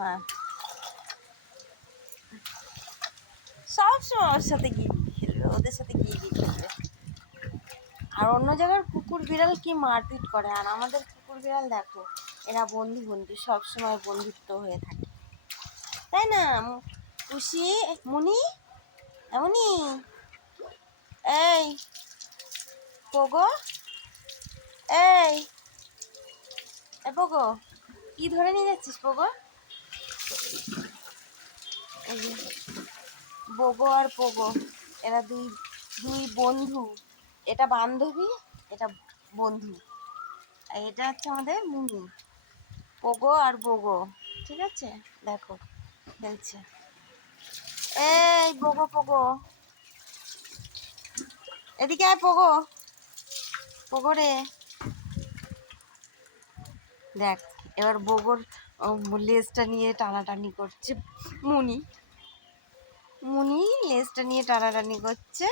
না, সবসময় ওর সাথে গিয়ে খেলবে, ওদের সাথে গিয়ে খেলবে। আর অন্য জায়গার কুকুর বিড়াল কি মারপিট করে, আর আমাদের কুকুর বিড়াল দেখো এরা বন্ধু বন্ধু সবসময় বন্ধুত্ব হয়ে থাকে, তাই না? খুশি, মুনি, এমনি, এই পোগো, এই পোগো, কি ধরে নিয়ে যাচ্ছিস পোগো? এই যে বগো আর পোগো, এরা দুই দুই বন্ধু, এটা বান্ধবী, এটা বন্ধু, আর এটা হচ্ছে আমাদের মুনি, পোগো আর বগো, ঠিক আছে? দেখো খেলছে, এই বগো পোগো, এদিকে আয় পোগো, পোগো রে, দেখ এবার বগোর লেজটা নিয়ে টানাটানি করছে মুনি, মুনি লেজটা নিয়ে টানাটানি করছে।